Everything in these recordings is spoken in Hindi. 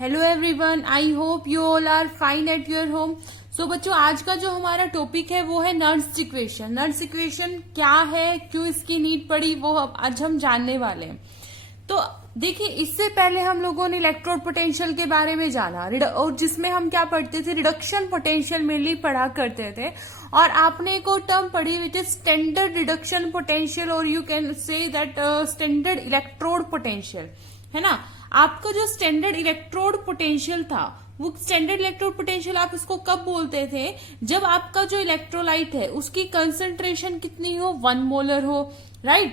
Hello everyone, I hope you all are fine at your home. So बच्चों, आज का जो हमारा टॉपिक है वो है नर्स इक्वेशन। नर्स इक्वेशन क्या है, क्यों इसकी नीड पड़ी, वो आज हम जानने वाले हैं। तो देखिए, इससे पहले हम लोगों ने इलेक्ट्रोड पोटेंशियल के बारे में जाना और जिसमें हम क्या पढ़ते थे, रिडक्शन पोटेंशियल मेनली पढ़ा करते थे। और आपने एक और टर्म पढ़ी which is standard reduction potential, और you can say that standard electrode potential, है ना। आपका जो स्टैंडर्ड इलेक्ट्रोड पोटेंशियल था, वो स्टैंडर्ड इलेक्ट्रोड पोटेंशियल आप इसको कब बोलते थे, जब आपका जो इलेक्ट्रोलाइट है उसकी कंसंट्रेशन कितनी हो, 1 मोलर हो, राइट।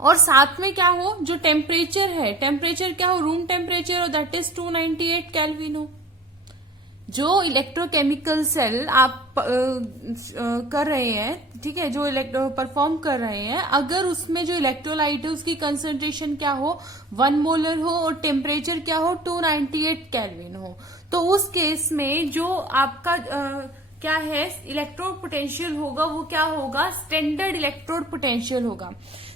और साथ में क्या हो, जो टेम्परेचर है, टेम्परेचर क्या हो, रूम टेम्परेचर हो, दैट इज 298 केल्विन हो। जो इलेक्ट्रोकेमिकल सेल आप कर रहे हैं, ठीक है, जो परफॉर्म कर रहे हैं, अगर उसमें जो इलेक्ट्रोलाइट है उसकी कंसंट्रेशन क्या हो, 1 मोलर हो, और टेम्परेचर क्या हो, 298 केल्विन हो, तो उस केस में जो आपका क्या है इलेक्ट्रोड पोटेंशियल होगा, वो क्या होगा, स्टैंडर्ड इलेक्ट्रोड पोटेंशियल होगा।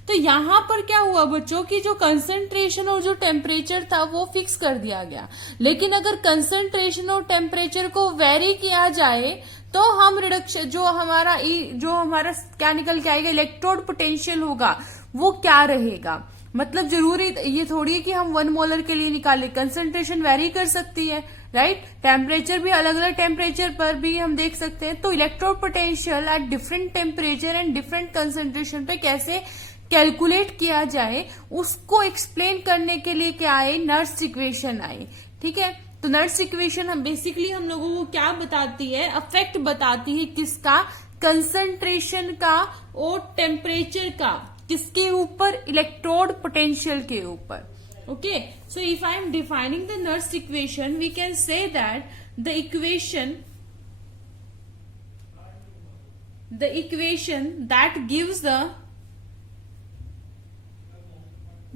तो यहां पर क्या हुआ बच्चों की जो कंसंट्रेशन और जो टेम्परेचर था वो फिक्स कर दिया गया। लेकिन अगर कंसंट्रेशन और टेम्परेचर को वेरी किया जाए तो हम रिडक्शन जो हमारा क्या निकल के आएगा, इलेक्ट्रोड पोटेंशियल होगा, वो क्या रहेगा। मतलब जरूरी ये थोड़ी है कि हम 1 मोलर के लिए निकाले, कंसंट्रेशन वेरी कर सकती है, राइट। टेम्परेचर भी अलग अलग टेम्परेचर पर भी हम देख सकते हैं। तो electrode potential at different temperature and different concentration पे कैसे कैलकुलेट किया जाए, उसको एक्सप्लेन करने के लिए क्या आए, नर्स इक्वेशन आई, ठीक है। तो नर्स इक्वेशन हम बेसिकली हम लोगों को क्या बताती है, अफेक्ट बताती है किसका, कंसंट्रेशन का और टेम्परेचर का, किसके ऊपर, इलेक्ट्रोड पोटेंशियल के ऊपर। Okay, so if I am defining the Nernst equation, we can say that the equation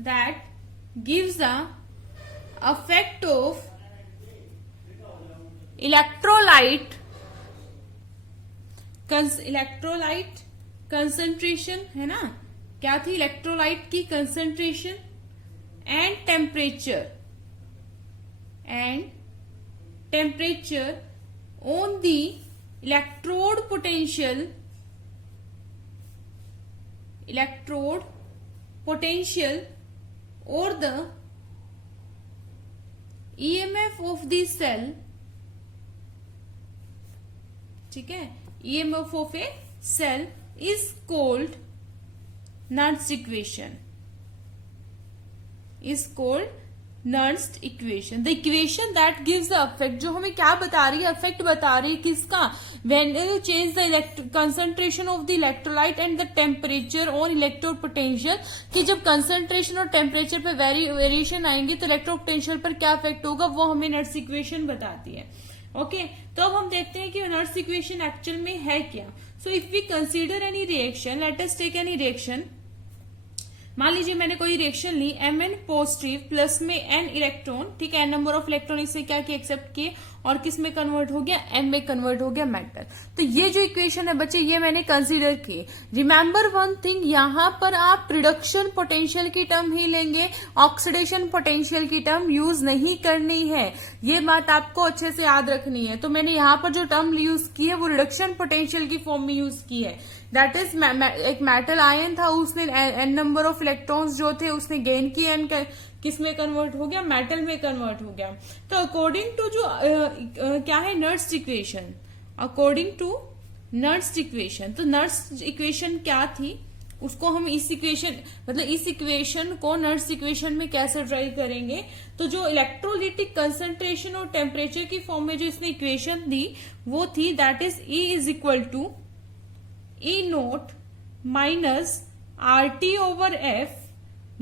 that gives the effect of electrolyte concentration, है ना, क्या थी, इलेक्ट्रोलाइट की concentration and temperature on the electrode potential or the EMF of the cell, ठीक है, EMF of a cell is called Nernst equation, Nernst equation, the equation that gives the effect, जो हमें क्या बता रही है, effect बता रही है किसका, when you change the concentration of the electrolyte and the temperature on electrode potential, कि जब concentration और temperature पे वेरिएशन आएंगे तो इलेक्ट्रोड पोटेंशियल पर क्या इफेक्ट होगा, वो हमें नर्स इक्वेशन बताती है। ओके, तो अब हम देखते हैं कि नर्स इक्वेशन एक्चुअल में है क्या। So if we consider any reaction, let us take any reaction. मान लीजिए मैंने कोई रिएक्शन ली, Mn पॉजिटिव प्लस में n इलेक्ट्रॉन, ठीक है, n नंबर ऑफ इलेक्ट्रॉन इससे क्या किए, एक्सेप्ट किए, और किस में कन्वर्ट हो गया, M में कन्वर्ट हो गया, मेटल। तो ये जो इक्वेशन है बच्चे, ये मैंने कंसीडर की। रिमेंबर वन थिंग, यहां पर आप रिडक्शन पोटेंशियल की टर्म ही लेंगे, ऑक्सीडेशन पोटेंशियल की टर्म यूज नहीं करनी है, ये बात आपको अच्छे से याद रखनी है। तो मैंने यहाँ पर जो टर्म यूज की है वो रिडक्शन पोटेंशियल की फॉर्म में यूज की है। दैट इज एक मेटल आयन था, उसने n नंबर ऑफ इलेक्ट्रॉन्स जो थे उसने गेन किए, n किस में कन्वर्ट हो गया, मेटल में कन्वर्ट हो गया। तो अकॉर्डिंग टू जो क्या है, Nernst equation, according to Nernst equation, तो नर्स इक्वेशन क्या थी, उसको हम इस इक्वेशन को नर्स इक्वेशन में कैसे ट्राई करेंगे। तो जो इलेक्ट्रोलिटिक कंसंट्रेशन और टेम्परेचर की फॉर्म में जो इसने इक्वेशन दी वो थी, that is E is equal to E0 minus RT/F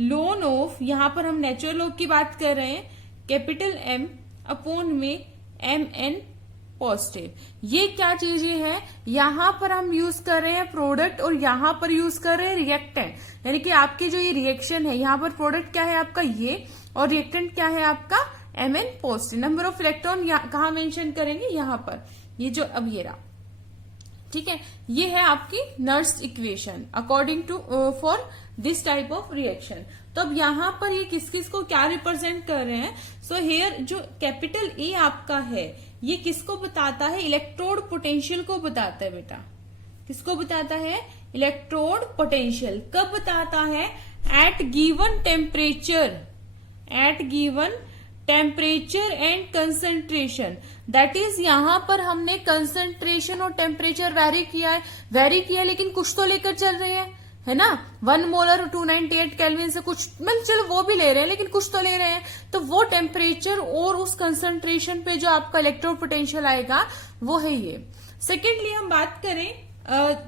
ln of, यहां पर हम नेचुरल लॉग की बात कर रहे हैं, कैपिटल M अपॉन में Mn पॉजिटिव। ये क्या चीजें हैं, यहां पर हम यूज कर रहे हैं प्रोडक्ट और यहां पर यूज कर रहे हैं रिएक्टेंट, यानी कि आपकी जो ये रिएक्शन है, यहां पर प्रोडक्ट क्या है आपका ये, और रिएक्टेंट क्या है आपका Mn positive. Number of electron कहां मेंशन करेंगे, यहां पर, ये जो अब ये रहा, ठीक है, ये है आपकी Nernst equation according to for this type of reaction. तो अब यहाँ पर ये किस किस को क्या रिप्रेजेंट कर रहे हैं? सो हेयर जो कैपिटल ए आपका है ये किसको बताता है? इलेक्ट्रोड पोटेंशियल को बताता है बेटा। किसको बताता है? Electrode potential. कब बताता है? At given temperature, at given temperature and concentration. That is यहां पर हमने कंसंट्रेशन और टेम्परेचर वेरी किया है, लेकिन कुछ तो लेकर चल रहे हैं, है ना। 1 मोलर 298 केल्विन से कुछ मतलब चलो वो भी ले रहे हैं, लेकिन कुछ तो ले रहे हैं। तो वो टेम्परेचर और उस कंसंट्रेशन पे जो आपका इलेक्ट्रोड पोटेंशियल आएगा वो है ये। सेकेंडली हम बात करें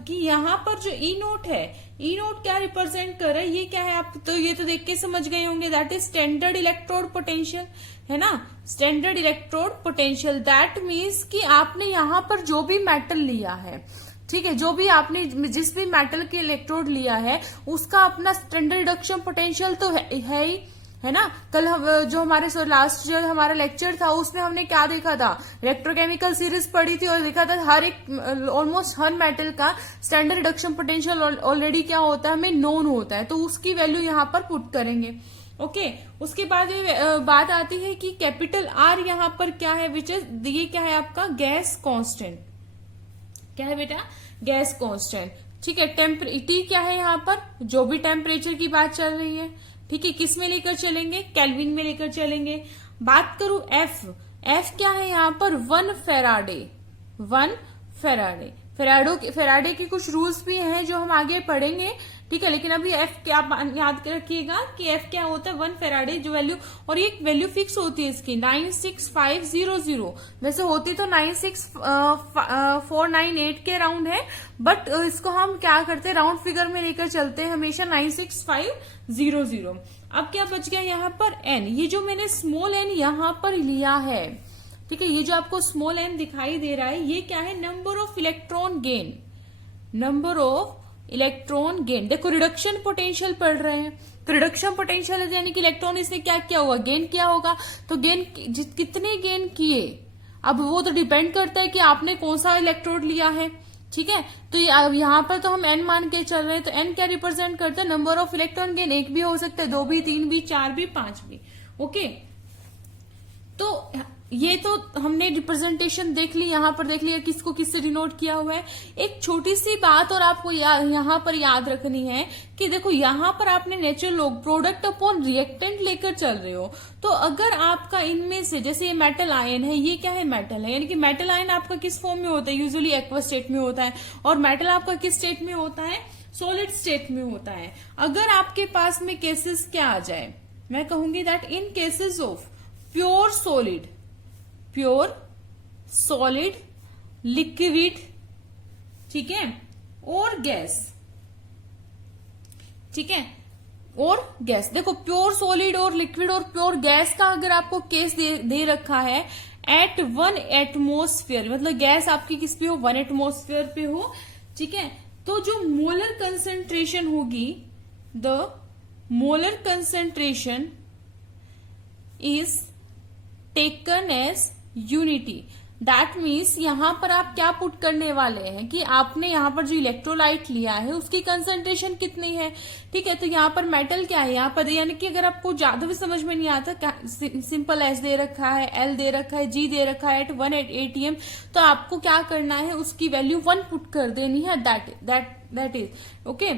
कि यहाँ पर जो ई नोट है, ई नोट क्या रिप्रेजेंट कर रहा है? ये क्या है? आप तो ये तो देख के समझ गए होंगे। That is standard electrode potential, है ना। Standard electrode potential that means कि आपने यहाँ पर जो भी मेटल लिया है, ठीक है, जो भी आपने जिस भी मेटल के इलेक्ट्रोड लिया है उसका अपना स्टैंडर्ड रिडक्शन पोटेंशियल तो है ही, है ना। कल जो हमारे लास्ट जो हमारा लेक्चर था उसमें हमने क्या देखा था? इलेक्ट्रोकेमिकल सीरीज पढ़ी थी और देखा था हर एक ऑलमोस्ट हर मेटल का स्टैंडर्ड रिडक्शन पोटेंशियल ऑलरेडी क्या होता है? हमें नोन होता है, तो उसकी वैल्यू यहाँ पर पुट करेंगे। ओके, उसके बाद ये बात आती है कि कैपिटल आर यहाँ पर क्या है? विच इज ये क्या है आपका? Gas constant. क्या है बेटा? Gas constant. ठीक है, टी क्या है यहाँ पर? जो भी टेम्परेचर की बात चल रही है, ठीक है, किस में लेकर चलेंगे? केल्विन में लेकर चलेंगे। बात करूं एफ, एफ क्या है यहाँ पर? 1 फेराडे, 1 फेराडे। फेराडे के कुछ रूल्स भी हैं जो हम आगे पढ़ेंगे, ठीक है, लेकिन अभी एफ क्या याद रखिएगा कि एफ क्या होता है? 1 फेराडे जो वैल्यू, और ये वैल्यू फिक्स होती है इसकी 96500। वैसे होती तो 96498 के अराउंड है, बट इसको हम क्या करते हैं? राउंड फिगर में लेकर चलते हैं हमेशा 96500। अब क्या बच गया यहाँ पर? एन। ये जो मैंने स्मॉल एन यहाँ पर लिया है, ठीक है, ये जो आपको स्मॉल एन दिखाई दे रहा है ये क्या है? Number of electron gain, number of electron gain. देखो रिडक्शन पोटेंशियल पढ़ रहे हैं, तो रिडक्शन पोटेंशियल यानी कि इलेक्ट्रॉन इसने क्या किया होगा? गेन किया होगा। तो गेन कितने गेन किए? अब वो तो डिपेंड करता है कि आपने कौन सा इलेक्ट्रोड लिया है, ठीक है। तो यहाँ पर तो हम एन मान के चल रहे हैं, तो एन क्या रिप्रेजेंट करता है? Number of electron gain. एक भी हो सकता है, 2 भी, 3 भी, 4 भी, 5 भी। ओके, तो ये तो हमने रिप्रेजेंटेशन देख ली, यहाँ पर देख लिया किसको किससे डिनोट किया हुआ है। एक छोटी सी बात और आपको यहाँ पर याद रखनी है कि देखो यहाँ पर आपने natural log product upon reactant लेकर चल रहे हो, तो अगर आपका इनमें से जैसे ये मेटल आयन है, ये क्या है? मेटल है, यानी कि मेटल आयन आपका किस फॉर्म में होता है? यूजुअली एक्वा स्टेट में होता है, और मेटल आपका किस स्टेट में होता है? सॉलिड स्टेट में होता है। अगर आपके पास में केसेस क्या आ जाए, मैं कहूंगी that in cases of pure solid, pure solid, liquid, ठीक है, और गैस, ठीक है, और गैस। देखो प्योर सॉलिड और लिक्विड और प्योर गैस का अगर आपको केस दे रखा है एट 1 एटमोस्फेयर, मतलब गैस आपकी किस पे हो? 1 एटमोस्फेयर पे हो, ठीक है। तो जो मोलर कंसेंट्रेशन होगी, the molar concentration is taken as unity. That means यहां पर आप क्या पुट करने वाले हैं कि आपने यहां पर जो इलेक्ट्रोलाइट लिया है उसकी कंसंट्रेशन कितनी है, ठीक है। तो यहां पर मेटल क्या है यहाँ पर, यानी कि अगर आपको ज्यादा भी समझ में नहीं आता, सिंपल एस दे रखा है, एल दे रखा है, जी दे रखा है एट 1 ATM, तो आपको क्या करना है? उसकी वैल्यू 1 पुट कर देनी है। That is okay.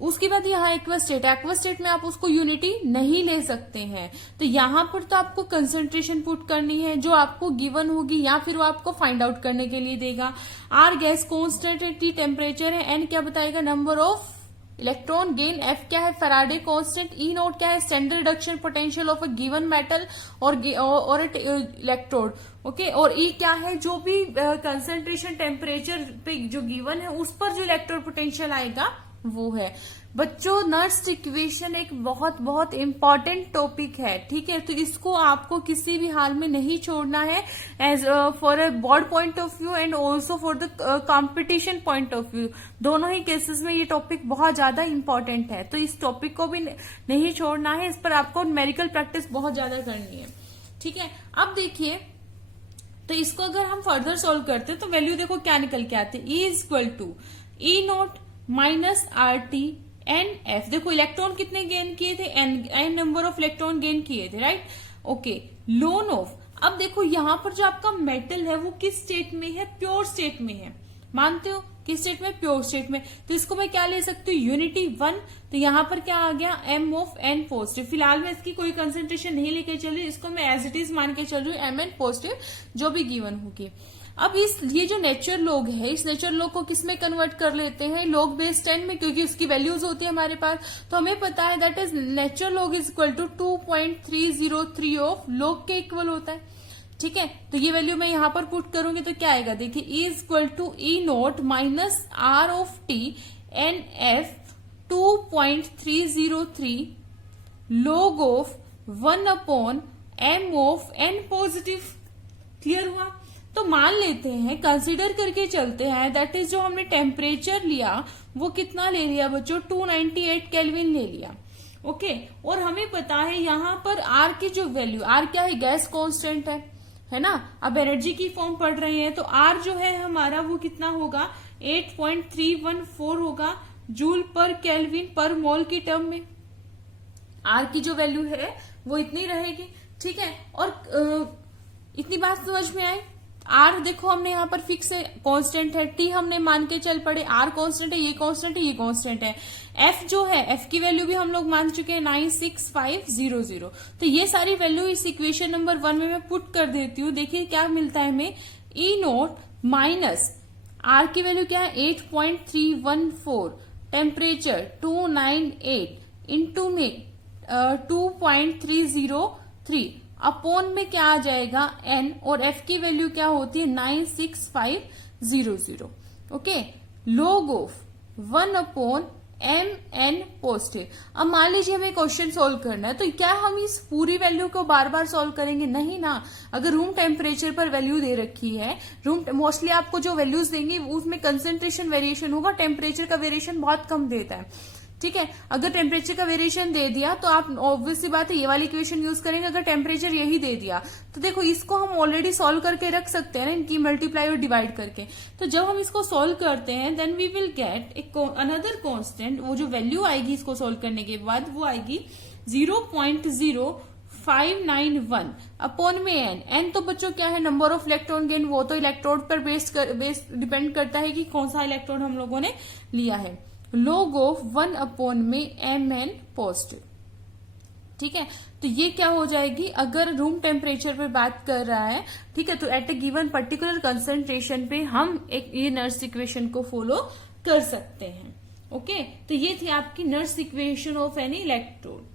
उसके बाद यहाँ एक्वा स्टेट में आप उसको यूनिटी नहीं ले सकते हैं, तो यहाँ पर तो आपको कंसंट्रेशन पुट करनी है जो आपको गिवन होगी, या फिर वो आपको फाइंड आउट करने के लिए देगा। आर गैस कांस्टेंट है, टी टेम्परेचर है, एन क्या बताएगा? Number of electron gain, F क्या है? फैराडे कांस्टेंट, ई नोट क्या है? Standard reduction potential of a given metal और इलेक्ट्रोड, ओके। और ई क्या है? जो भी कंसंट्रेशन टेम्परेचर पे जो गिवन है उस पर जो इलेक्ट्रोड पोटेंशियल आएगा वो है। बच्चों नर्स इक्वेशन एक बहुत बहुत इंपॉर्टेंट टॉपिक है, ठीक है, तो इसको आपको किसी भी हाल में नहीं छोड़ना है, as for a board point of view and also for the competition point of view. दोनों ही केसेस में ये टॉपिक बहुत ज्यादा इंपॉर्टेंट है, तो इस टॉपिक को भी नहीं छोड़ना है, इस पर आपको न्यूमेरिकल प्रैक्टिस बहुत ज्यादा करनी है, ठीक है। अब देखिए तो इसको अगर हम फर्दर सोल्व करते हैं तो वैल्यू देखो क्या निकल के आती है, E is equal to E naught minus R T N F. देखो इलेक्ट्रॉन कितने गेन किए थे, एन नंबर ऑफ इलेक्ट्रॉन गेन किए थे, राइट। ओके, लोन ऑफ, अब देखो यहां पर जो आपका मेटल है वो किस स्टेट में है, प्योर स्टेट में है, मानते हो किस स्टेट में, प्योर स्टेट में। तो इसको मैं क्या ले सकती हूँ, यूनिटी 1। तो यहां पर क्या आ गया, एम ऑफ एन पॉजिटिव। फिलहाल मैं इसकी कोई कंसेंट्रेशन नहीं लेके चल रही, इसको मैं एज इट इज मान के चल रही हूँ, एम एन पॉजिटिव जो भी गिवन होगी। अब ये जो नेचर लॉग है, इस नेचर लॉग को किस में कन्वर्ट कर लेते हैं, लॉग बेस 10 में, क्योंकि उसकी वैल्यूज होती है हमारे पास। तो हमें पता है that is nature log is equal to 2.303 of log के इक्वल होता है, ठीक है। तो ये वैल्यू मैं यहां पर पुट करूंगी तो क्या आएगा, देखिए E is equal to E naught minus R of T N F 2.303 log of 1 upon M of N positive. Clear हुआ। तो मान लेते हैं, कंसीडर करके चलते हैं, दैट इज जो हमने टेम्परेचर लिया वो कितना ले लिया बच्चों, 298 केल्विन ले लिया। ओके, और हमें पता है यहां पर आर की जो वैल्यू, आर क्या है, गैस कांस्टेंट है ना। अब एनर्जी की फॉर्म पढ़ रहे हैं तो आर जो है हमारा वो कितना होगा, 8.314 होगा जूल पर केल्विन पर मोल की टर्म में। आर की जो वैल्यू है वो इतनी रहेगी, ठीक है। और इतनी बात समझ में आई। आर देखो हमने यहाँ पर फिक्स है, कांस्टेंट है, टी हमने मान के चल पड़े, आर कांस्टेंट है, ये कांस्टेंट है, ये कांस्टेंट है। एफ जो है, एफ की वैल्यू भी हम लोग मान चुके हैं 96500। तो ये सारी वैल्यू इस इक्वेशन नंबर 1 में मैं पुट कर देती हूँ। देखिए क्या मिलता है हमें, ई नोट माइनस आर की वैल्यू क्या है 8.314, टेम्परेचर 298 इंटू में 2.303 अपॉन में क्या आ जाएगा एन, और एफ की वैल्यू क्या होती है 96500। Okay, log of 1 upon M N positive. अब मान लीजिए हमें क्वेश्चन सोल्व करना है, तो क्या हम इस पूरी वैल्यू को बार बार सोल्व करेंगे, नहीं ना। अगर रूम टेम्परेचर पर वैल्यू दे रखी है, रूम मोस्टली आपको जो वैल्यूज देंगे उसमें कंसेंट्रेशन वेरिएशन होगा, टेम्परेचर का वेरिएशन बहुत कम देता है, ठीक है। अगर टेम्परेचर का वेरिएशन दे दिया तो आप ऑब्वियसली बात है ये वाली इक्वेशन यूज करेंगे। अगर टेम्परेचर यही दे दिया तो देखो इसको हम ऑलरेडी सॉल्व करके रख सकते हैं ना, इनकी मल्टीप्लाई और डिवाइड करके। तो जब हम इसको सॉल्व करते हैं then we will get another constant. वो जो वैल्यू आएगी इसको सॉल्व करने के बाद वो आएगी 0.0591 अपॉन में एन। एन तो बच्चों क्या है, नंबर ऑफ इलेक्ट्रॉन गेन, वो तो इलेक्ट्रोड पर बेस डिपेंड करता है कि कौन सा इलेक्ट्रॉन हम लोगों ने लिया है। लॉग ऑफ 1 अपॉन में एम एन पॉजिटिव, ठीक है। तो ये क्या हो जाएगी, अगर रूम टेम्परेचर पे बात कर रहा है, ठीक है, तो एट ए गिवन पर्टिकुलर कंसंट्रेशन पे हम एक ये नर्स इक्वेशन को फॉलो कर सकते हैं। ओके, तो ये थी आपकी Nernst equation of any electrode.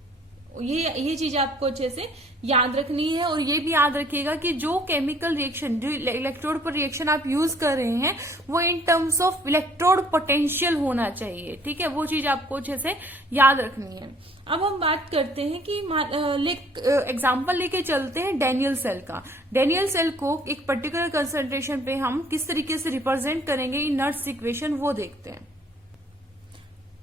ये चीज आपको अच्छे से याद रखनी है, और ये भी याद रखिएगा कि जो केमिकल रिएक्शन, जो इलेक्ट्रोड पर रिएक्शन आप यूज कर रहे हैं वो in terms of electrode potential होना चाहिए, ठीक है। वो चीज आपको अच्छे से याद रखनी है। अब हम बात करते हैं कि एग्जाम्पल लेके चलते हैं डेनियल सेल का। डेनियल सेल को एक पर्टिकुलर कंसंट्रेशन पे हम किस तरीके से रिप्रेजेंट करेंगे इन नर्स इक्वेशन, वो देखते हैं।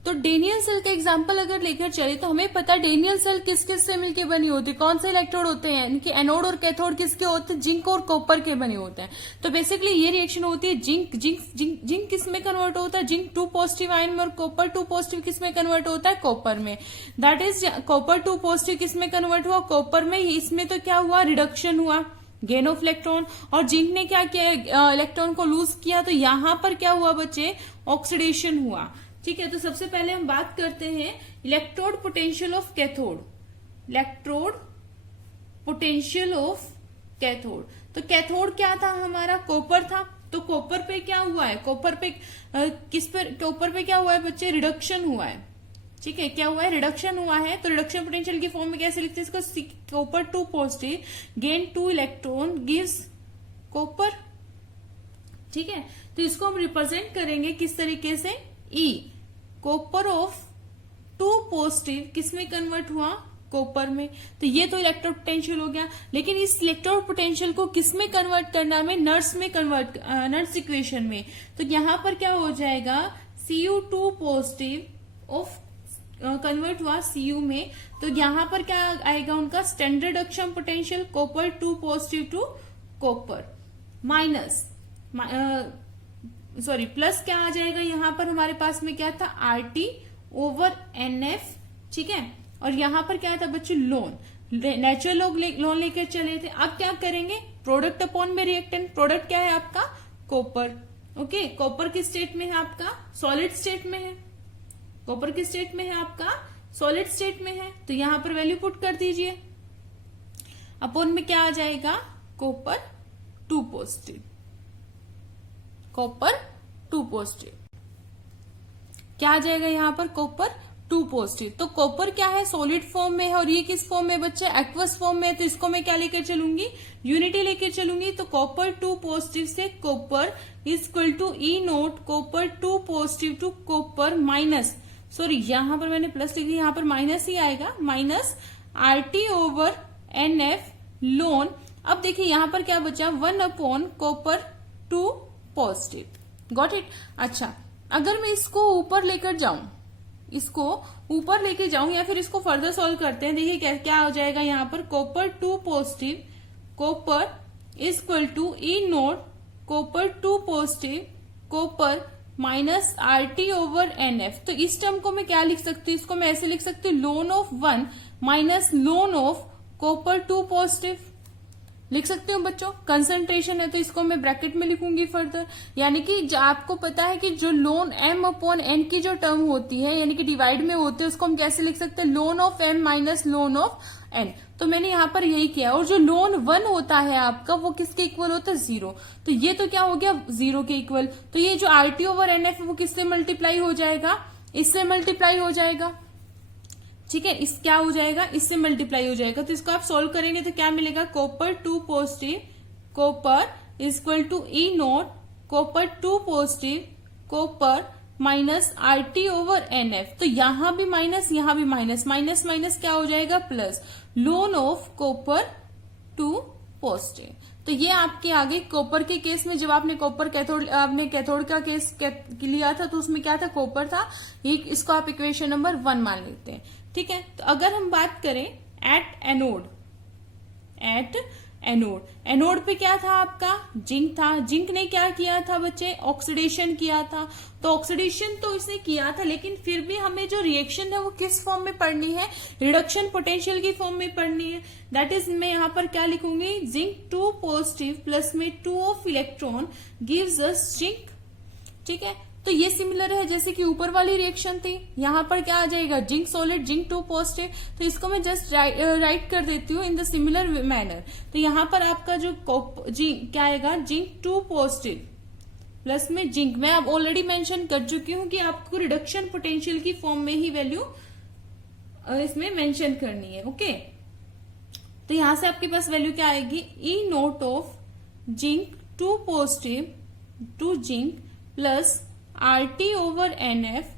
तो डेनियल सेल का एग्जांपल अगर लेकर चले तो हमें पता है डेनियल सेल किस किस से मिलकर बनी होती है, कौन से इलेक्ट्रोड होते हैं, इनके एनोड और कैथोड किसके होते हैं, जिंक और कॉपर के बने होते हैं। तो बेसिकली ये रिएक्शन होती है, जिंक किस में कन्वर्ट होता है, जिंक 2 पॉजिटिव आयन में, और कॉपर 2 पॉजिटिव किस में कन्वर्ट होता है, कॉपर में। दैट इज कॉपर 2 पॉजिटिव किस में कन्वर्ट हुआ, कॉपर में। इसमें तो क्या हुआ, रिडक्शन हुआ, गेन ऑफ इलेक्ट्रॉन। और जिंक ने क्या किया, इलेक्ट्रॉन को लूज किया, तो यहां पर क्या हुआ बच्चे, ऑक्सीडेशन हुआ, ठीक है। तो सबसे पहले हम बात करते हैं electrode potential of cathode. Electrode potential of cathode, तो कैथोड क्या था हमारा, कॉपर था। तो कॉपर पे क्या हुआ है, कॉपर पे कॉपर पे क्या हुआ है बच्चे, रिडक्शन हुआ है, ठीक है। क्या हुआ है, रिडक्शन हुआ है। तो रिडक्शन पोटेंशियल की फॉर्म में कैसे लिखते हैं इसको, copper 2 positive gain 2 electron gives copper, ठीक है। तो इसको हम रिप्रेजेंट करेंगे किस तरीके से, ई कॉपर ऑफ 2 पॉजिटिव किस में कन्वर्ट हुआ, कॉपर में। तो ये तो इलेक्ट्रोड पोटेंशियल हो गया। लेकिन इस इलेक्ट्रोड पोटेंशियल को किस में कन्वर्ट करना है, नर्स में कन्वर्ट, नर्स इक्वेशन में। तो यहां पर क्या हो जाएगा, Cu2 पॉजिटिव ऑफ कन्वर्ट हुआ Cu में। तो यहां पर क्या आएगा उनका standard reduction potential, copper 2 positive to copper, minus sorry plus क्या आ जाएगा यहाँ पर हमारे पास में क्या था RT ओवर NF, ठीक है। और यहाँ पर क्या था बच्चों, लोन, नेचुरल लोन लेकर चले थे। अब क्या करेंगे, प्रोडक्ट अपॉन में रिएक्टेंट, प्रोडक्ट क्या है आपका, कॉपर, ओके। कॉपर किस स्टेट में है आपका, सॉलिड स्टेट में है। कॉपर किस स्टेट में है आपका, सॉलिड स्टेट में है। तो यहां पर वैल्यू पुट कर दीजिए, अपॉन में क्या आ जाएगा, कॉपर 2 पॉजिटिव, कॉपर 2 पॉजिटिव, क्या आ जाएगा यहां पर, कॉपर 2 पॉजिटिव। तो कॉपर क्या है, सॉलिड फॉर्म में है और ये किस फॉर्म में बच्चे, एक्वस फॉर्म में है। तो इसको मैं क्या लेकर चलूंगी, यूनिटी लेकर चलूंगी। तो कॉपर 2 पॉजिटिव से copper is equal to E note copper 2 positive to copper minus, sorry यहां पर मैंने प्लस लिख दिया, यहां पर माइनस ही आएगा, minus RT over NF loan. अब देखिए यहां पर क्या बचा, 1 upon copper 2 positive, got it. अच्छा, अगर मैं इसको ऊपर लेकर जाऊं, इसको ऊपर लेके जाऊं या फिर इसको फर्दर सॉल्व करते हैं, देखिए क्या क्या हो जाएगा यहाँ पर, copper 2 positive copper is equal to E note copper 2 positive copper minus RT over NF। तो इस टर्म को मैं क्या लिख सकती हूँ, इसको मैं ऐसे लिख सकती हूँ, loan of 1 minus loan of copper 2 positive लिख सकती हूँ बच्चों। कंसंट्रेशन है तो इसको मैं ब्रैकेट में लिखूंगी फर्दर, यानी कि जो आपको पता है कि जो लोन M अपॉन N की जो टर्म होती है, यानी कि डिवाइड में होते हैं, उसको हम कैसे लिख सकते हैं, loan of M minus loan of N। तो मैंने यहाँ पर यही किया। और जो लोन 1 होता है आपका, वो किसके इक्वल होता है, 0। तो ये तो क्या हो गया, 0 के इक्वल। तो ये जो RT ओवर NF है वो किससे मल्टीप्लाई हो जाएगा, इससे मल्टीप्लाई हो जाएगा, ठीक है। इस क्या हो जाएगा, इससे मल्टीप्लाई हो जाएगा। तो इसको आप सोल्व करेंगे तो क्या मिलेगा, copper 2 positive copper is equal to E note copper 2 positive copper minus RT over NF। तो यहां भी माइनस, यहां भी माइनस, माइनस माइनस क्या हो जाएगा, plus, loan of copper 2 positive. तो ये आपके आगे कॉपर के केस में, जब आपने कॉपर कैथोड, आपने कैथोड का केस लिया था तो उसमें क्या था, कॉपर था। ये इसको आप इक्वेशन नंबर 1 मान लेते हैं, ठीक है। तो अगर हम बात करें at anode, at anode, anode पे क्या था आपका, जिंक था। जिंक ने क्या किया था बच्चे, ऑक्सीडेशन किया था। तो ऑक्सीडेशन तो इसने किया था, लेकिन फिर भी हमें जो रिएक्शन है वो किस फॉर्म में पढ़नी है, रिडक्शन पोटेंशियल की फॉर्म में पढ़नी है। दैट इज मैं यहां पर क्या लिखूंगी, जिंक 2 पॉजिटिव प्लस में 2 of electron gives us zinc, ठीक है। तो ये सिमिलर है जैसे कि ऊपर वाली रिएक्शन थी। यहां पर क्या आ जाएगा, जिंक सॉलिड जिंक 2 पॉजिटिव। तो इसको मैं जस्ट राइट कर देती हूँ इन द सिमिलर मैनर। तो यहां पर आपका जो जिंक क्या आएगा, जिंक 2 पॉजिटिव प्लस में जिंक, मैं अब ऑलरेडी मेंशन कर चुकी हूं कि आपको रिडक्शन पोटेंशियल की फॉर्म में ही वैल्यू इसमें मेंशन करनी है, ओके। तो यहां से आपके पास वैल्यू क्या आएगी, E naught of zinc 2 positive to zinc plus RT over NF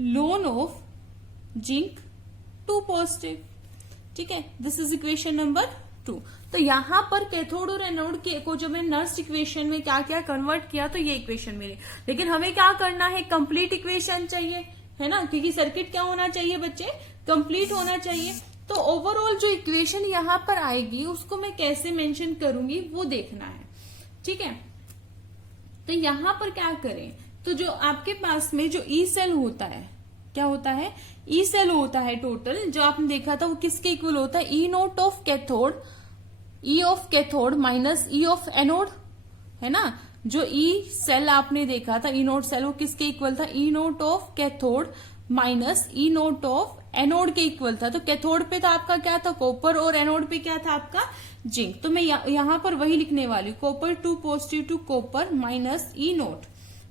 ln of zinc 2 positive, ठीक है। This is equation number 2। तो यहां पर कैथोड और एनोड के को जब मैं नर्स इक्वेशन में क्या क्या कन्वर्ट किया तो ये इक्वेशन मिली। लेकिन हमें क्या करना है, कंप्लीट इक्वेशन चाहिए, है ना, क्योंकि सर्किट क्या होना चाहिए बच्चे, कंप्लीट होना चाहिए। तो ओवरऑल जो इक्वेशन यहां पर आएगी उसको मैं कैसे मेंशन करूंगी वो देखना है, ठीक है। तो यहां पर क्या करें, तो जो आपके पास में जो ई सेल होता है, क्या होता है, ई सेल होता है टोटल, जो आपने देखा था वो किसके इक्वल होता है, E naught of cathode, E of cathode minus E of anode, है ना। जो ई सेल आपने देखा था, ई नोट सेल, वो किसके इक्वल था, E naught of cathode minus E naught of anode के इक्वल था। तो कैथोड पे था आपका क्या था, कॉपर, और एनोड पे क्या था आपका, जिंक। तो मैं यहां पर वही लिखने वाली हूँ, copper 2 positive to copper minus E nought,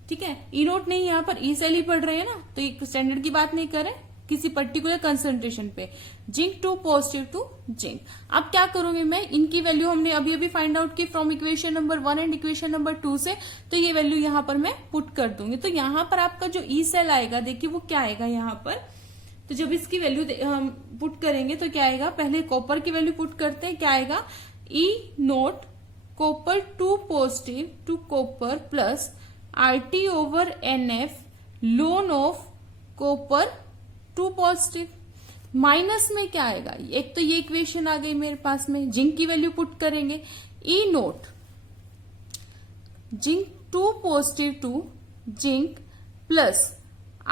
ठीक है। ई नोट नहीं, यहाँ पर ई सेल ही पढ़ रहे हैं ना, तो एक स्टैंडर्ड की बात नहीं करें, किसी पर्टिकुलर कंसंट्रेशन पे, जिंक 2 पॉजिटिव टू जिंक। अब क्या करूंगी मैं, इनकी वैल्यू हमने अभी अभी फाइंड आउट की from equation number 1 and equation number 2 से। तो ये वैल्यू यहाँ पर मैं पुट कर दूंगी। तो यहाँ पर आपका जो ई सेल आएगा, देखिए वो क्या आएगा यहाँ पर, तो जब इसकी वैल्यू हम पुट करेंगे तो क्या आएगा, पहले कॉपर की वैल्यू पुट करते हैं, क्या आएगा, E note copper 2 positive to copper plus RT over NF ln of copper 2 positive. Minus में क्या आएगा, एक तो ये इक्वेशन आ गई मेरे पास में, जिंक की वैल्यू पुट करेंगे, E naught zinc 2 positive to zinc plus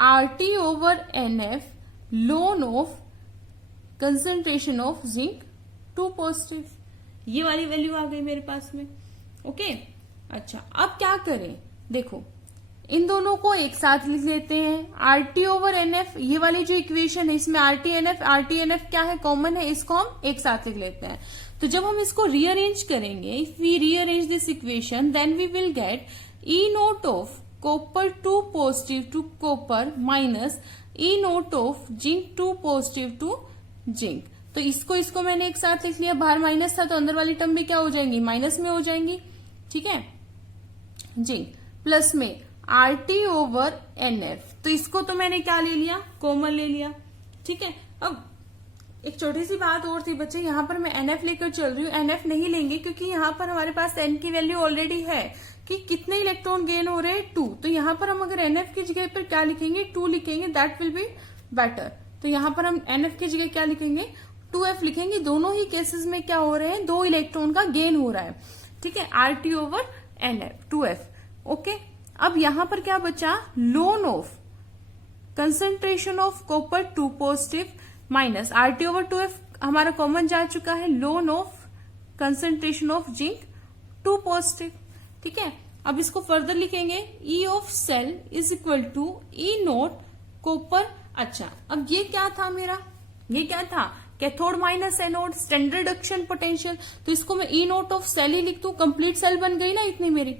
RT over NF ln of concentration of zinc 2 positive, ये वाली वैल्यू आ गई मेरे पास में। ओके अच्छा, अब क्या करें, देखो इन दोनों को एक साथ लिख लेते हैं। RT over NF, ये वाली जो इक्वेशन है इसमें RT NF क्या है, कॉमन है, इसको हम एक साथ लिख लेते हैं। तो जब हम इसको रीअरेंज करेंगे, if we rearrange this equation then we will get E nought of copper 2 positive to copper minus E nought of zinc 2 positive to zinc. तो इसको मैंने एक साथ लिख लिया, बाहर माइनस था तो अंदर वाली टर्म भी क्या हो जाएंगी, माइनस में हो जाएंगी। ठीक है, जिंक प्लस में RT ओवर NF, तो इसको तो मैंने क्या ले लिया, कॉमन ले लिया। ठीक है, अब एक छोटी सी बात और थी बच्चे, यहाँ पर मैं NF लेकर चल रही हूँ, NF नहीं लेंगे क्योंकि यहाँ पर हमारे पास N की वैल्यू ऑलरेडी है कि कितने इलेक्ट्रॉन गेन हो रहे हैं, 2। तो यहाँ पर हम अगर NF की जगह पर क्या लिखेंगे, 2 लिखेंगे, दैट विल बी बेटर। तो यहाँ पर हम NF की जगह क्या लिखेंगे, 2F लिखेंगे। दोनों ही केसेस में क्या हो रहे हैं, 2 इलेक्ट्रॉन का गेन हो रहा है। ठीक है, RT over NF 2F। Okay, अब यहां पर क्या बचा, ln of concentration of copper 2 positive minus RT over 2F हमारा कॉमन जा चुका है, ln of concentration of zinc 2 positive. ठीक है, अब इसको फर्दर लिखेंगे, E of cell is equal to E nought copper. अच्छा, अब ये क्या था मेरा, ये क्या था, cathode minus anode, standard reduction potential. तो इसको मैं E नोट ऑफ सेल ही लिख दूं, कंप्लीट सेल बन गई ना इतनी मेरी।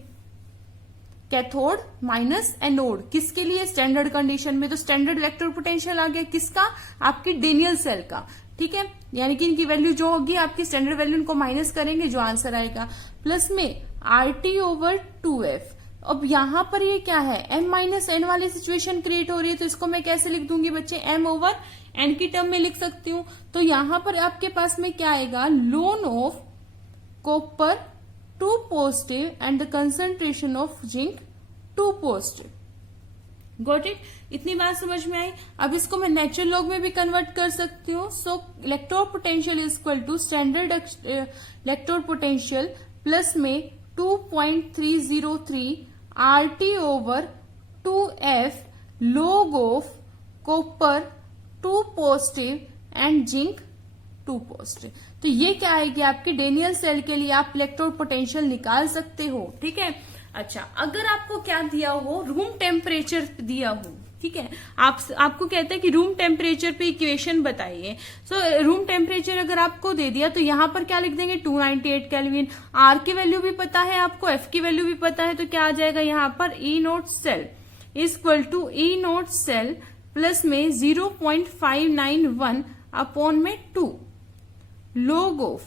कैथोड माइनस एनोड किसके लिए, स्टैंडर्ड कंडीशन में, तो स्टैंडर्ड वेक्टर पोटेंशियल आ गया किसका, आपकी डेनियल सेल का। ठीक है, यानी कि इनकी वैल्यू जो होगी आपकी स्टैंडर्ड वैल्यू इनको माइनस करेंगे, जो आंसर आएगा, प्लस में RT ओवर 2F। अब यहां पर ये क्या है, M माइनस N वाली सिचुएशन क्रिएट हो रही है, तो इसको मैं कैसे लिख दूंगी बच्चे, M ओवर N की टर्म में लिख सकती हूँ। तो यहां पर आपके पास में क्या आएगा, ln of copper 2 positive and the concentration of zinc 2 positive. Got it, इतनी बात समझ में आई। अब इसको मैं नेचुरल लॉग में भी कन्वर्ट कर सकती हूँ। So electrode potential is equal to standard electrode potential plus में 2.303 RT over 2F log of copper 2 positive and zinc 2 positive. तो ये क्या आएगी आपकी डेनियल सेल के लिए, आप इलेक्ट्रोड पोटेंशियल निकाल सकते हो। ठीक है, अच्छा अगर आपको क्या दिया हो, रूम टेम्परेचर दिया हो, ठीक है, आपको कहते हैं कि रूम टेम्परेचर पे इक्वेशन बताइए। सो रूम टेम्परेचर अगर आपको दे दिया तो यहां पर क्या लिख देंगे, 298 केल्विन। R की वैल्यू भी पता है आपको, F की वैल्यू भी पता है, तो क्या आ जाएगा यहाँ पर, E nought cell equal to E nought cell plus में 0.591 अपॉन में 2 log ऑफ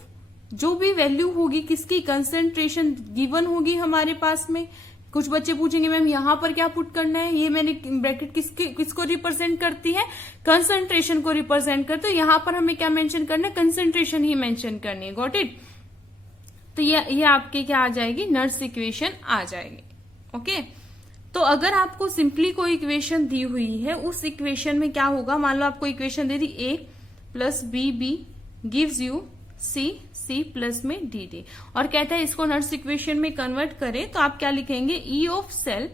जो भी वैल्यू होगी किसकी, कंसंट्रेशन गिवन होगी हमारे पास में। कुछ बच्चे पूछेंगे मैम यहाँ पर क्या पुट करना है, ये मैंने ब्रैकेट किसको रिप्रेजेंट करती है, कंसंट्रेशन को रिप्रेजेंट करते, तो यहाँ पर हमें क्या मेंशन करना है, कंसंट्रेशन ही मेंशन करनी है। गॉट इट, तो ये आपके क्या आ जाएगी, नर्स इक्वेशन आ जाएगी। ओके, तो अगर आपको सिंपली कोई इक्वेशन दी हुई है, उस इक्वेशन में क्या होगा, मान लो आपको इक्वेशन दे दी A plus B gives you C plus में डी, और कहता है इसको नर्स इक्वेशन में कन्वर्ट करें, तो आप क्या लिखेंगे, E of cell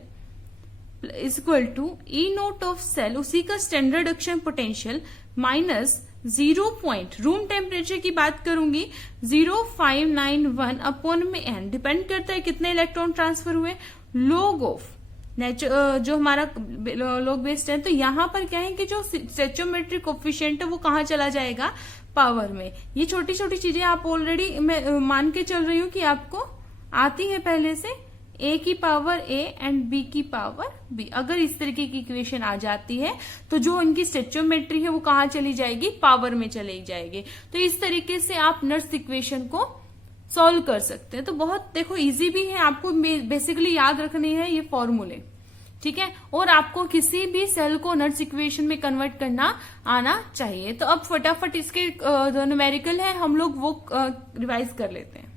is equal to E nought of cell, उसी का standard reduction potential minus 0 point, room temperature की बात करूंगी, 0.591 अपॉन में n, डिपेंड करता है कितने इलेक्ट्रॉन ट्रांसफर हुए, log ऑफ जो हमारा लॉग बेस्ड है। तो यहाँ पर क्या है कि जो स्टेचोमेट्रिक कोफिशिएंट है वो कहाँ चला जाएगा, पावर में। ये छोटी छोटी चीजें आप ऑलरेडी मैं मान के चल रही हूँ कि आपको आती है पहले से, A की पावर A एंड B की पावर B। अगर इस तरीके की इक्वेशन आ जाती है तो जो इनकी स्टेचोमेट्री है वो कहाँ चली जाएगी, पावर में चली जाएगी। तो इस तरीके से आप नर्स इक्वेशन को सॉल्व कर सकते हैं। तो बहुत देखो इजी भी है, आपको बेसिकली याद रखनी है ये फॉर्मूले, ठीक है, और आपको किसी भी सेल को नर्स इक्वेशन में कन्वर्ट करना आना चाहिए। तो अब फटाफट इसके न्यूमेरिकल है, हम लोग वो रिवाइज कर लेते हैं।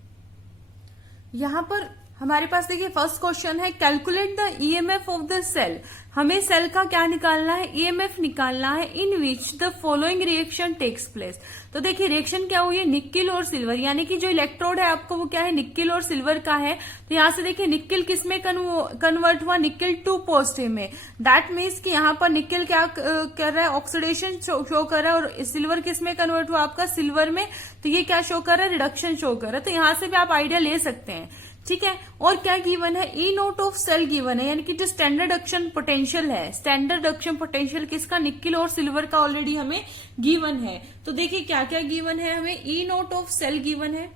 यहाँ पर हमारे पास देखिए फर्स्ट क्वेश्चन है calculate the EMF of the cell. हमें सेल का क्या निकालना है, ईएमएफ निकालना है in which the following reaction takes place. तो देखिए रिएक्शन क्या हुई है, निक्किल और सिल्वर, यानी कि जो इलेक्ट्रोड है आपको वो क्या है, निक्किल और सिल्वर का है। तो यहां से देखिए निक्किल किस में कन्वर्ट हुआ, निक्किल टू पॉजिटिव में। दैट मीन्स कि यहाँ पर निक्किल क्या कर रहा है, ऑक्सीडेशन शो कर रहा है, और सिल्वर किस में कन्वर्ट हुआ आपका, सिल्वर में। तो ये क्या शो कर रहा है, रिडक्शन शो कर रहा है। तो यहां से भी आप आइडिया ले सकते हैं, ठीक है। और क्या गिवन है, E naught of cell given है, यानी कि जो स्टैंडर्ड रिडक्शन पोटेंशियल है, स्टैंडर्ड रिडक्शन पोटेंशियल किसका, निक्किल और सिल्वर का ऑलरेडी हमें गिवन है। तो देखिए क्या क्या गिवन है हमें, ई नोट ऑफ सेल गिवन है,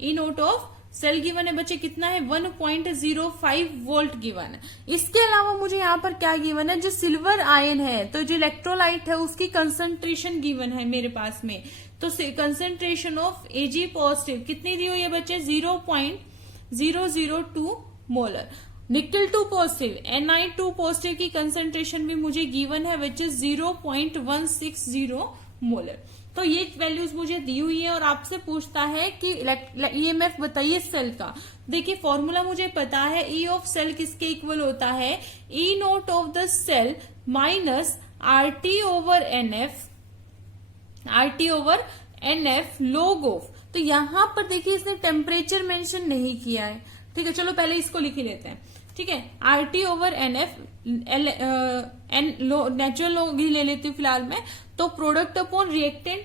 E naught of cell given है बच्चे कितना है, 1.05 वोल्ट गिवन है। इसके अलावा मुझे यहाँ पर क्या गिवन है, जो सिल्वर आयन है, तो जो इलेक्ट्रोलाइट है उसकी कंसंट्रेशन गिवन है मेरे पास में। तो कंसंट्रेशन ऑफ Ag पॉजिटिव कितनी दी हुई है बच्चे, 0.002 मोलर। निक्किल 2 पॉजिटिव, Ni2 पॉजिटिव की कंसंट्रेशन भी मुझे गिवन है विच इज 0.160 मोलर। तो ये वैल्यूज मुझे दी हुई है और आपसे पूछता है कि ईएमएफ बताइए सेल का। देखिए फॉर्मूला मुझे पता है, ई ऑफ सेल किसके इक्वल होता है, E naught of the cell minus RT over NF, RT over NF log of. तो यहां पर देखिए इसने टेम्परेचर मेंशन नहीं किया है, ठीक है। चलो पहले इसको लिख ही लेते हैं, ठीक है। RT over NF, natural log ही ले लेती हूँ फिलहाल मैं। तो प्रोडक्ट अपॉन रिएक्टेंट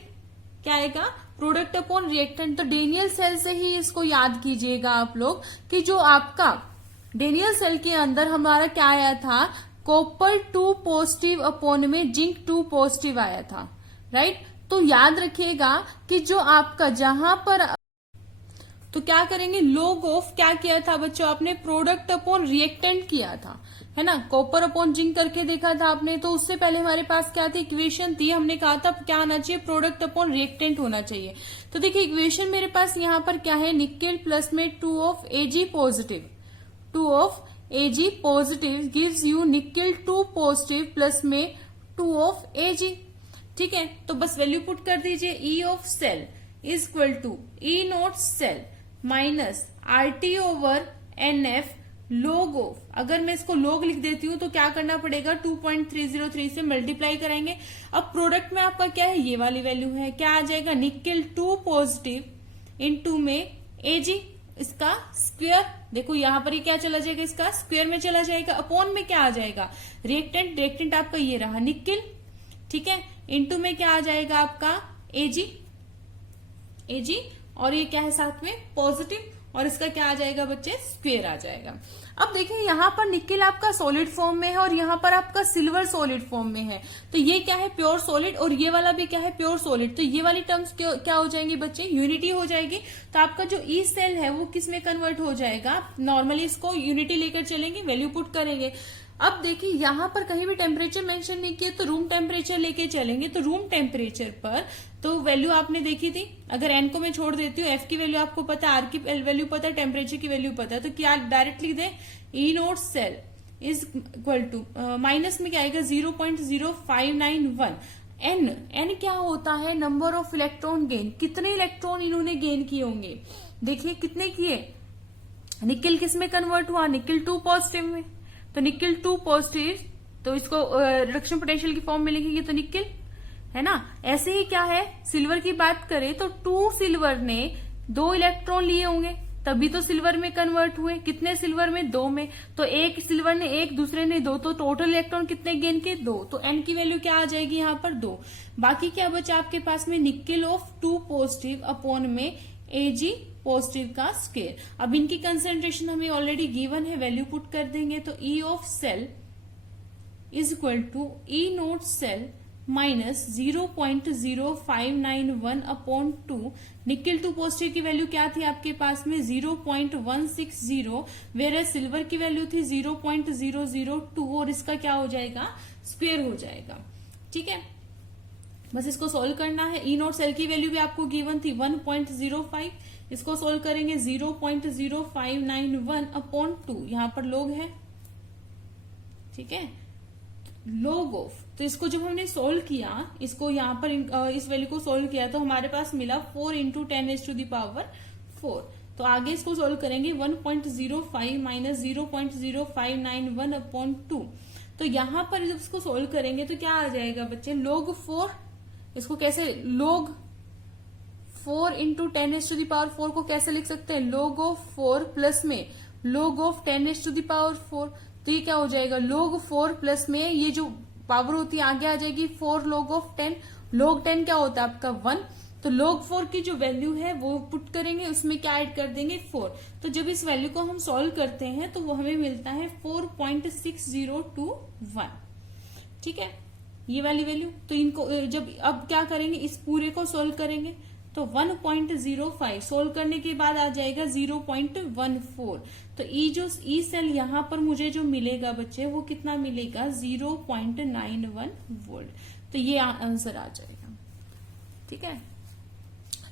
क्या आएगा, प्रोडक्ट अपॉन रिएक्टेंट। तो डेनियल सेल से ही इसको याद कीजिएगा आप लोग कि जो आपका डेनियल सेल के अंदर हमारा क्या आया था, कॉपर 2 पॉजिटिव अपॉन में जिंक 2 पॉजिटिव आया था, राइट। तो याद रखिएगा कि जो आपका जहां पर, तो क्या करेंगे, लॉग ऑफ क्या किया था बच्चों आपने, प्रोडक्ट अपॉन रिएक्टेंट किया था, है ना। कॉपर अपॉन जिंक करके देखा था आपने। तो उससे पहले हमारे पास क्या थी, इक्वेशन थी, हमने कहा था क्या आना चाहिए, प्रोडक्ट अपॉन रिएक्टेंट होना चाहिए। तो देखिए इक्वेशन मेरे पास यहाँ पर क्या है, निक्किल प्लस में 2 of Ag positive, 2 of Ag positive gives you nickel 2 positive plus में 2 ऑफ Ag, ठीक है। तो बस वैल्यू पुट कर दीजिए, E of cell is equal to E note cell minus RT over NF log of. अगर मैं इसको लॉग लिख देती हूं तो क्या करना पड़ेगा, 2.303 से मल्टीप्लाई कराएंगे। अब प्रोडक्ट में आपका क्या है, ये वाली वैल्यू है, क्या आ जाएगा, निक्किल 2 पॉजिटिव इनटू में Ag, इसका स्क्वायर। देखो यहां पर ये क्या चला जाएगा, इसका स्क्वायर में चला जाएगा, अपॉन में क्या आ जाएगा, रिएक्टेंट, रिएक्टेंट आपका ये रहा निक्किल, ठीक है। इनटू में क्या आ जाएगा आपका Ag, Ag, और ये क्या है साथ में पॉजिटिव, और इसका क्या आ जाएगा बच्चे, स्क्वायर आ जाएगा। अब देखिए यहाँ पर निक्किल आपका सॉलिड फॉर्म में है और यहाँ पर आपका सिल्वर सॉलिड फॉर्म में है। तो ये क्या है, प्योर सॉलिड, और ये वाला भी क्या है, प्योर सॉलिड। तो ये वाली टर्म्स क्या हो जाएंगी बच्चे, यूनिटी हो जाएगी। तो आपका जो ई सेल है वो किस में कन्वर्ट हो जाएगा, नॉर्मली इसको यूनिटी लेकर चलेंगे, वैल्यू पुट करेंगे। अब देखिए यहाँ पर कहीं भी टेम्परेचर मेंशन नहीं किया, तो रूम टेम्परेचर लेके चलेंगे। तो रूम टेम्परेचर पर तो वैल्यू आपने देखी थी, अगर एन को मैं छोड़ देती हूँ, एफ की वैल्यू आपको पता है, आर की वैल्यू पता है, टेम्परेचर की वैल्यू पता है, तो क्या डायरेक्ट लिख दे, E note cell is equal to minus में क्या आएगा, 0.0591। एन क्या होता है, नंबर ऑफ इलेक्ट्रॉन गेन, कितने इलेक्ट्रॉन इन्होंने गेन किए होंगे। देखिए कितने किए, निक्किल किस में कन्वर्ट हुआ, निक्किल 2 पॉजिटिव में। तो निक्किल 2 पॉजिटिव, तो इसको रिडक्शन पोटेंशियल की फॉर्म में लिखेंगे तो निक्किल, है ना। ऐसे ही क्या है, सिल्वर की बात करें तो 2 सिल्वर ने 2 इलेक्ट्रॉन लिए होंगे, तभी तो सिल्वर में कन्वर्ट हुए। कितने सिल्वर में, 2 में। तो एक सिल्वर ने 1, दूसरे ने 2, तो टोटल इलेक्ट्रॉन कितने गेन के, 2। तो एन की वैल्यू क्या आ जाएगी यहाँ पर, 2। बाकी क्या बचा आपके पास में, निक्किल ऑफ 2 पॉजिटिव अपॉन में Ag पॉजिटिव का स्क्वायर। अब इनकी कंसेंट्रेशन हमें ऑलरेडी गिवन है, वैल्यू पुट कर देंगे। तो E of cell is equal to E note cell minus 0.0591 upon 2। Nickel 2 positive की वैल्यू क्या थी आपके पास में, 0.160, वेयर सिल्वर की वैल्यू थी 0.002, और इसका क्या हो जाएगा, स्क्वायर हो जाएगा, ठीक है। बस इसको सोल्व करना है। ई नोट सेल की वैल्यू भी आपको गिवन थी 1.05, इसको सोल्व करेंगे 0.0591 अपॉन 2, यहां पर लोग है, ठीक है, लोग ऑफ। तो इसको जब हमने सोल्व किया, इसको यहां पर इस वैल्यू को सोल्व किया, तो हमारे पास मिला 4 × 10⁻⁴। तो आगे इसको सोल्व करेंगे 1.05 माइनस 0.0591 अपॉन 2। तो यहां पर जब इसको सोल्व करेंगे तो क्या आ जाएगा बच्चे, log 4, इसको कैसे log 4 इंटू 10⁻⁴ को कैसे लिख सकते हैं, log ऑफ 4 प्लस में log ऑफ 10⁻⁴। तो ये क्या हो जाएगा, log 4 प्लस में ये जो पावर होती है आगे आ जाएगी 4 log ऑफ 10। log 10 क्या होता है आपका 1, तो log 4 की जो वैल्यू है वो पुट करेंगे, उसमें क्या ऐड कर देंगे 4। तो जब इस वैल्यू को हम सॉल्व करते हैं तो वो हमें मिलता है 4.6021। ठीक है, ये वाली वैल्यू। तो इनको जब अब क्या करेंगे, इस पूरे को सोल्व करेंगे तो 1.05 सोल्व करने के बाद आ जाएगा 0.14। तो ई सेल यहां पर मुझे जो मिलेगा बच्चे वो कितना मिलेगा, 0.91 वोल्ट। तो ये आंसर आ जाएगा। ठीक है,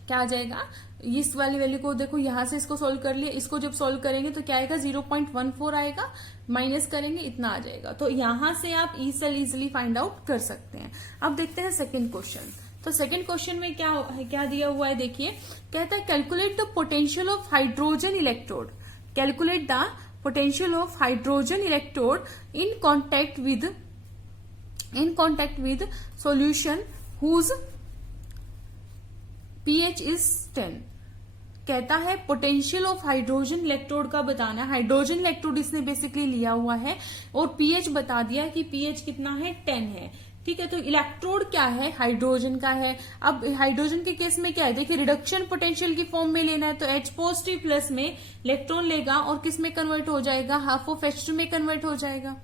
क्या आ जाएगा, इस वाली वैल्यू को देखो यहां से इसको सोल्व कर लिया, इसको जब सोल्व करेंगे तो क्या आएगा 0.14 आएगा, माइनस करेंगे इतना आ जाएगा। तो यहां से आप E cell easily find out कर सकते हैं। अब देखते हैं सेकेंड क्वेश्चन। तो सेकेंड क्वेश्चन में क्या दिया हुआ है, देखिए कहता है calculate the potential of hydrogen electrode, calculate the potential of hydrogen electrode in contact with solution whose pH is 10। कहता है पोटेंशियल ऑफ हाइड्रोजन इलेक्ट्रोड का बताना है। हाइड्रोजन इलेक्ट्रोड इसने बेसिकली लिया हुआ है और पीएच बता दिया कि पीएच कितना है, 10 है। ठीक है, तो इलेक्ट्रोड क्या है, हाइड्रोजन का है। अब हाइड्रोजन के केस में क्या है, देखिए रिडक्शन पोटेंशियल की फॉर्म में लेना है तो H पॉजिटिव प्लस में इलेक्ट्रॉन लेगा और किस में कन्वर्ट हो जाएगा, हाफ ऑफ H2 में कन्वर्ट हो जाएगा।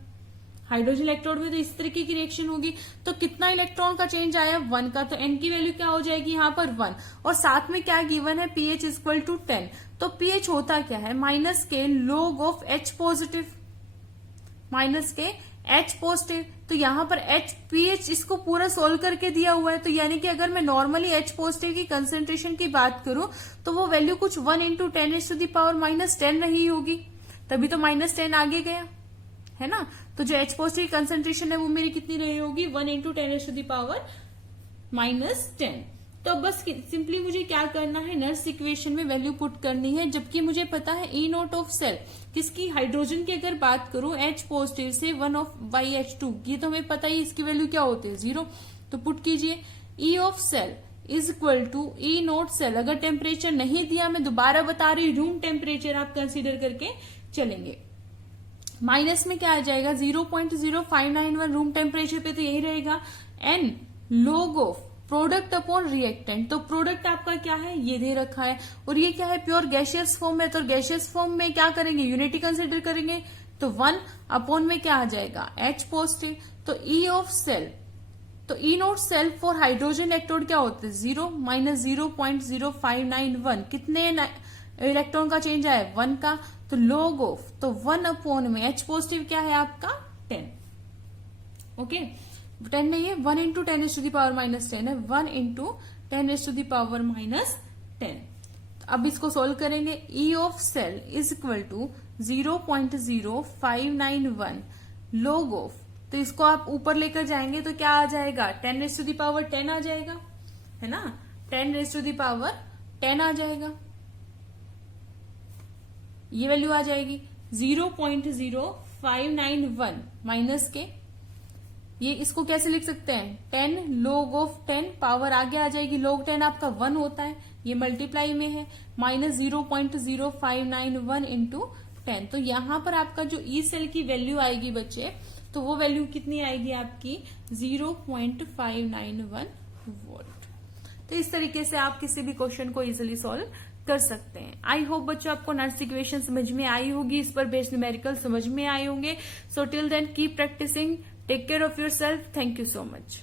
हाइड्रोजन इलेक्ट्रोड में तो इस तरीके की रिएक्शन होगी। तो कितना इलेक्ट्रॉन का चेंज आया, 1 का। तो N की वैल्यू क्या हो जाएगी यहाँ पर 1, और साथ में क्या गिवन है, pH इक्वल टू 10। तो pH होता क्या है, माइनस के log of H positive, minus के H पॉजिटिव। तो यहाँ पर H pH इसको पूरा सोल्व करके दिया हुआ है। तो यानी कि अगर मैं नॉर्मली H पॉजिटिव की कंसेंट्रेशन की बात करूं तो वो वैल्यू कुछ 1 इंटू 10⁻⁻10 रही होगी, तभी तो -10 आगे गया है ना। तो जो H पॉजिटिव कंसेंट्रेशन है वो मेरी कितनी रही होगी, 1 इंटू 10⁻⁻10। तो बस सिंपली मुझे क्या करना है, नर्स इक्वेशन में वैल्यू पुट करनी है। जबकि मुझे पता है ई नोट ऑफ सेल किसकी, हाइड्रोजन की अगर बात करूं H पॉजिटिव से 1/H2, ये तो हमें पता ही इसकी वैल्यू क्या होती है, 0। तो पुट कीजिए E of cell is equal to E note cell. अगर टेम्परेचर नहीं दिया, मैं दोबारा बता रही हूं, रूम टेम्परेचर आप कंसिडर करके चलेंगे। माइनस में क्या आ जाएगा, 0.0591 रूम टेम्परेचर पे तो यही रहेगा। N log of product upon reactant. तो प्रोडक्ट आपका क्या है, ये दे रखा है, और ये क्या है, प्योर गैसियस फॉर्म है। तो गैसियस फॉर्म में क्या करेंगे, यूनिटी कंसिडर करेंगे। तो 1 अपॉन में क्या आ जाएगा, H पॉजिटिव। तो E ऑफ सेल, तो E nought cell for hydrogen electrode क्या होते हैं, 0 माइनस 0.0591। कितने इलेक्ट्रॉन का चेंज आया, 1 का। तो log ऑफ, तो 1 अपॉन में H पॉजिटिव क्या है आपका, 10। ओके, 10 नहीं है, 1 इंटू 10⁻⁻10 है, 1 इंटू 10⁻⁻10। अब इसको सोल्व करेंगे। E of cell is equal to 0.0591 log of, तो इसको आप ऊपर लेकर जाएंगे तो क्या आ जाएगा, 10⁻10 आ जाएगा, है ना, 10⁻10 आ जाएगा। ये वैल्यू आ जाएगी 0.0591 माइनस के, ये इसको कैसे लिख सकते हैं, 10 log ऑफ 10, पावर आगे आ जाएगी, log 10 आपका 1 होता है, ये मल्टीप्लाई में है, माइनस 0.0591 इंटू 10। तो यहां पर आपका जो ई सेल की वैल्यू आएगी बच्चे, तो वो वैल्यू कितनी आएगी आपकी, 0.591 वोल्ट। तो इस तरीके से आप किसी भी क्वेश्चन को इजिली सॉल्व कर सकते हैं। आई होप बच्चों आपको नर्स इक्वेशन समझ में आई होगी, इस पर बेस्ड न्यूमेरिकल समझ में आए होंगे। So till then keep practising, take care of yourself, thank you so much.